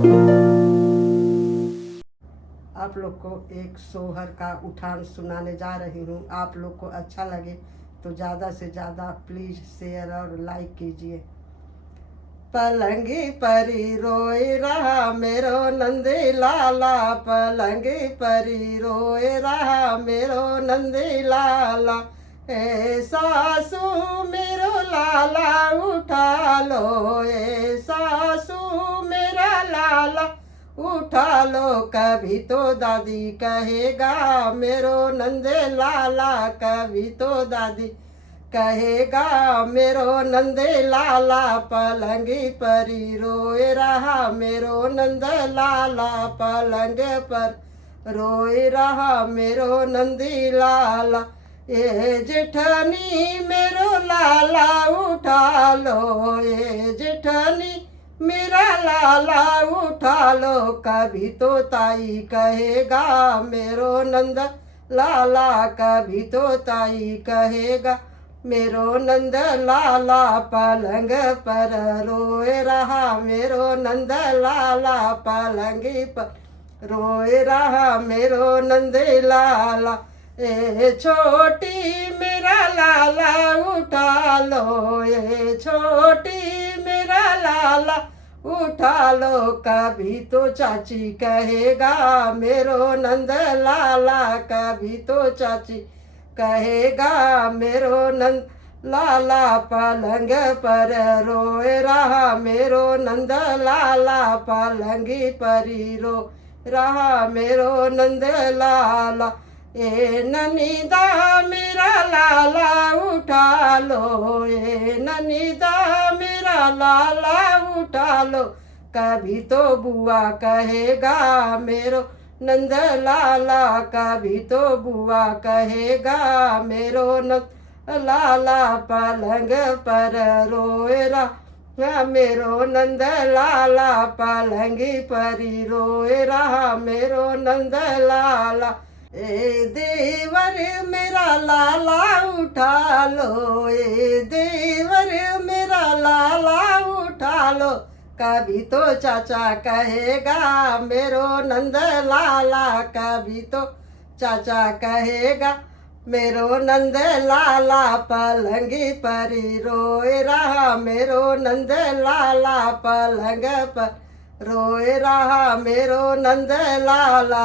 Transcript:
आप लोग को एक सोहर का उठान सुनाने जा रही हूँ। आप लोग को अच्छा लगे तो ज़्यादा से ज़्यादा प्लीज़ शेयर और लाइक कीजिए। पलंगी परी रोए रहा मेरो नंदी लाला, पलंगी परी रोए रहा मेरो नंदी लाला, ए सासू मेरो लाला उठा लो, ए सासू मेरा लाला उठा लो। कभी तो दादी कहेगा मेरो नंदे लाला, कभी तो दादी कहेगा मेरो नंदे लाला, पलंगी परी रोए रहा मेरो नंद लाला, पलंग पर रोए रहा मेरो नंदी लाला, ये जेठनी मेरो लाला उठा लो, ये जेठनी मेरा लाला उठा लो। कभी तो ताई कहेगा मेरो नंद लाला, कभी तो ताई कहेगा मेरो नंद लाला, पलंग पर रोए रहा मेरो नंद लाला, पलंगी पर रोए रहा मेरो नंद लाला, ए छोटी मेरा लाला उठा लो, ए छोटी मेरा लाला उठा लो। कभी तो चाची कहेगा मेरो नंद लाला, कभी तो चाची कहेगा मेरो नंद लाला, पलंग पर रोए रहा मेरो नंद लाला, पलंगी परी रो रहा मेरो नंद लाला, ए ननीदा मेरा लाला उठा लो, ए ननीदा मेरा लाला उठा लो। कभी तो बुआ कहेगा मेरो नंद लाला, कभी तो बुआ कहेगा मेरो नंद लाला, पलंग पर रोए रहा मेरो नंद लाला, पलंगी परी रोए रहा मेरो नंद लाला, ए देवर मेरा लाला उठा लो, ए देवर मेरा लाला उठा लो। कभी तो चाचा कहेगा मेरो नंद लाला, कभी तो चाचा कहेगा मेरो नंद लाला, पलंगी परी रोए रहा मेरो नंद लाला, पलंग पर रोए रहा मेरो नंद लाला।